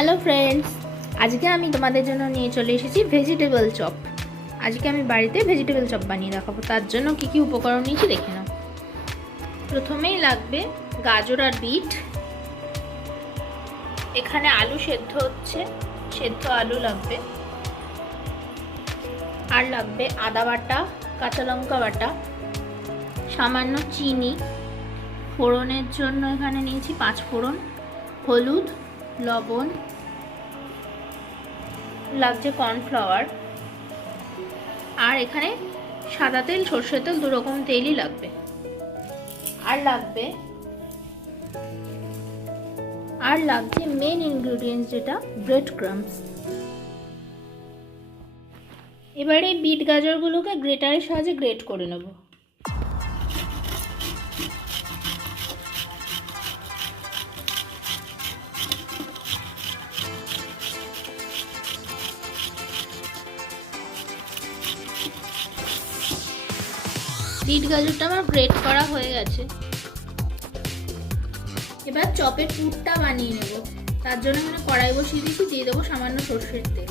Hello friends, আজকে আমি তোমাদের জন্য নিয়ে চলে এসেছি ভেজিটেবল চপ। আজকে আমি বাড়িতে ভেজিটেবল চপ বানিয়ে দেখাবো। তার জন্য কি কি উপকরণ নিয়েছি দেখে নাও। প্রথমেই লাগবে গাজর আর বিট। এখানে আলু সেদ্ধ হচ্ছে, সেদ্ধ আলু লাগবে। আর লাগবে আদা বাটা, কাঁচা লঙ্কা বাটা, সামান্য চিনি, ফোড়নের জন্য এখানে নিয়েছি 5 ফোড়ন, হলুদ, লবণ, লাগছে কর্নফ্লাওয়ার, আর এখানে সাদা তেল, সর্ষের তেল, 2 রকম তেলই লাগবে। আর লাগছে মেন ইনগ্রেডিয়েন্টস, যেটা ব্রেড ক্রাম্বস। এবারে বিট গাজরগুলোকে গ্রেটারের সাহায্যে গ্রেট করে নেব। বিট গাজরটা আমার গ্রেট করা হয়ে গেছে। এবার চপের পুরটা বানিয়ে নেব। তার জন্য মানে কড়াই বসিয়ে দিয়েছি, দিয়ে দেবো সামান্য সর্ষের তেল।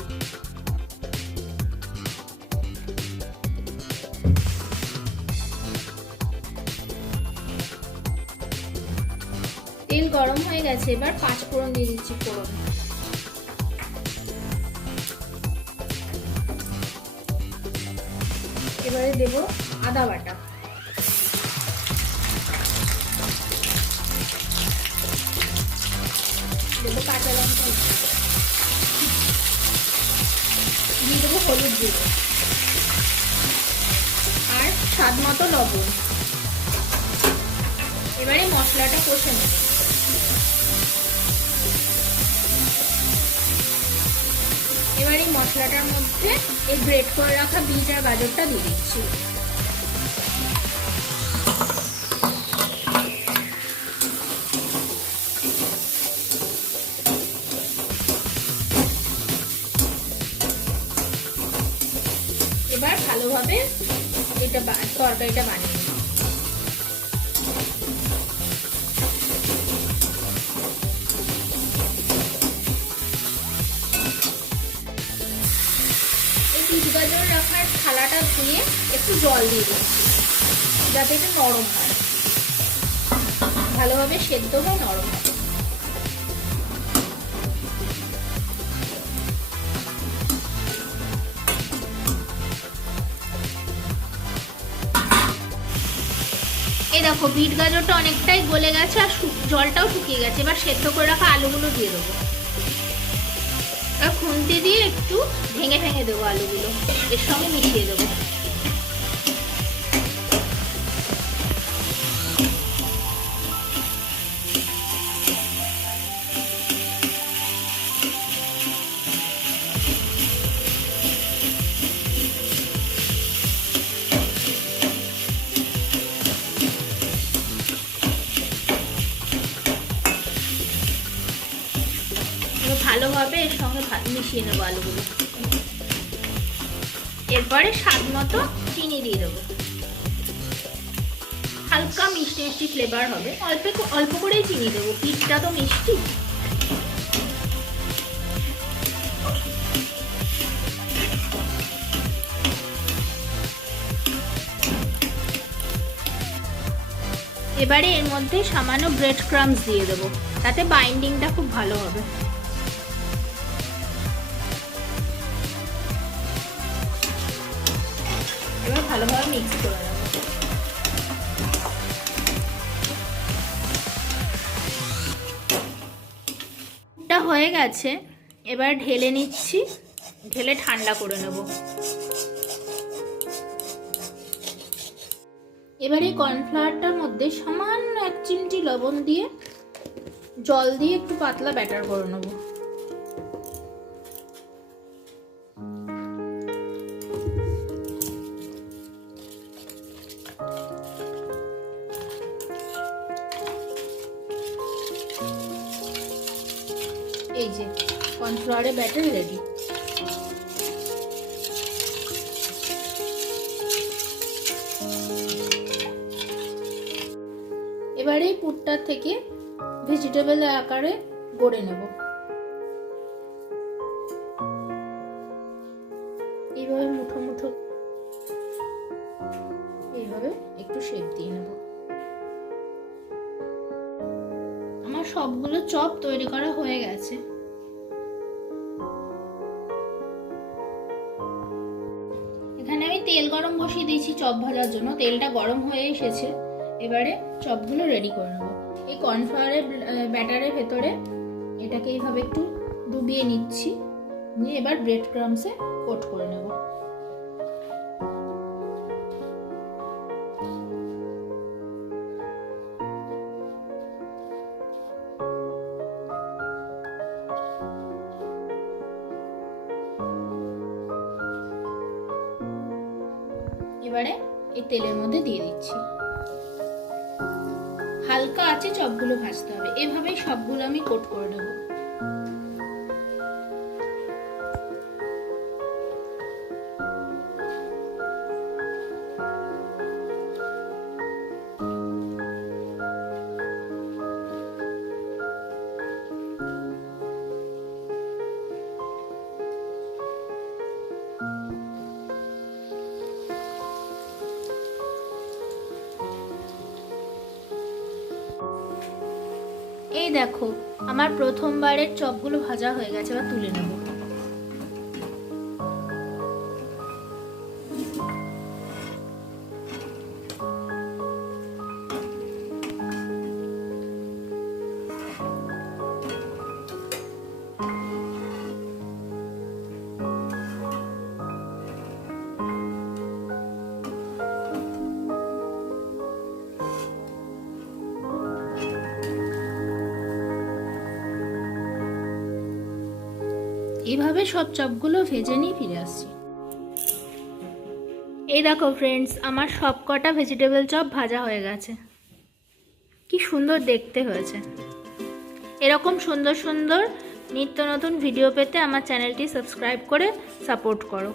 তেল গরম হয়ে গেছে, এবার 5 ফোড়ন দিয়ে দিচ্ছি। ফোড়ন, এবারে দেব আদা বাটা, দেবো কাঁচা লঙ্কা, দিয়ে দেবো হলুদ গুঁড়ো আর স্বাদ মতো লবণ। এবারে মশলাটা কষে নেব। এবার এই মশলাটার মধ্যে এই গ্রেট করে রাখা বিট আর গাজরটা দিয়ে দিচ্ছি। এবার ভালোভাবে তরকারিটা বানিয়ে নেব। বিট গাজর রাখার থালাটা ধুয়ে একটু জল দিয়ে দিচ্ছি, যাতে এটা নরম হয়, ভালোভাবে সেদ্ধ হয়, নরম হয়। এই দেখো, বিট গাজরটা অনেকটাই গলে গেছে আর জলটাও শুকিয়ে গেছে। এবার সেদ্ধ করে রাখা আলুগুলো দিয়ে দেবো। খুন্তি দিয়ে একটু ভেঙে ভেঙে দেবো, আলুগুলো এর সঙ্গে মিশিয়ে দেবো। ভালোভাবে এর সঙ্গে মিশিয়ে নেবো আলুগুলো। এরপরে স্বাদ মতো চিনি দিয়ে দেবো। হালকা মিষ্টি মিষ্টি ফ্লেভার হবে, অল্প করেই চিনি দেবো, পিঠটা তো মিষ্টি। এবারে এর মধ্যে সামান্য ব্রেড ক্রাম্বস দিয়ে দেবো, তাতে বাইন্ডিংটা খুব ভালো হবে। এবার ভালোভাবে মিক্স করে নেব। এটা হয়ে গেছে, এবার ঢেলে নিচ্ছি, ঢেলে ঠান্ডা করে নেব। এবার এই কর্নফ্লাওয়ারটার মধ্যে সামান্য 1 চিমটি লবণ দিয়ে জল দিয়ে একটু পাতলা ব্যাটার করে নেব। এই যে কর্নফ্লাওয়ারের ব্যাটার রেডি। এবারে এই পুরটা থেকে ভেজিটেবল আকারে গড়ে নেব। এইভাবে একটু শেপ দিয়ে নেব। আমার সবগুলো চপ তৈরি করা হয়ে গেছে। এখানে আমি তেল গরম বসিয়ে দিয়েছি চপ ভাজার জন্য। তেলটা গরম হয়ে এসেছে, এবারে চপগুলো রেডি করে নেব। এই কর্নফ্লাওয়ারের ব্যাটারের ভেতরে এটাকে এইভাবে একটু ডুবিয়ে নিচ্ছি, নিয়ে এবার ব্রেড ক্রাম্বসে কোট করে নেব। এবারে এই তেলের মধ্যে দিয়ে দিচ্ছি। হালকা আঁচে চপগুলো ভাজতে হবে। এভাবেই সবগুলো আমি কোট করে নেব। এই দেখো, আমার প্রথমবারের চপগুলো ভাজা হয়ে গেছে। এবার তুলে নেব। এইভাবে সব চপগুলো ভেজে নিয়ে ফিরে আসছি। এই দেখো ফ্রেন্ডস, আমার সব কটা ভেজিটেবল চপ ভাজা হয়ে গেছে। কি সুন্দর দেখতে হয়েছে। এরকম সুন্দর সুন্দর নিত্য নতুন ভিডিও পেতে আমার চ্যানেলটি সাবস্ক্রাইব করে সাপোর্ট করো।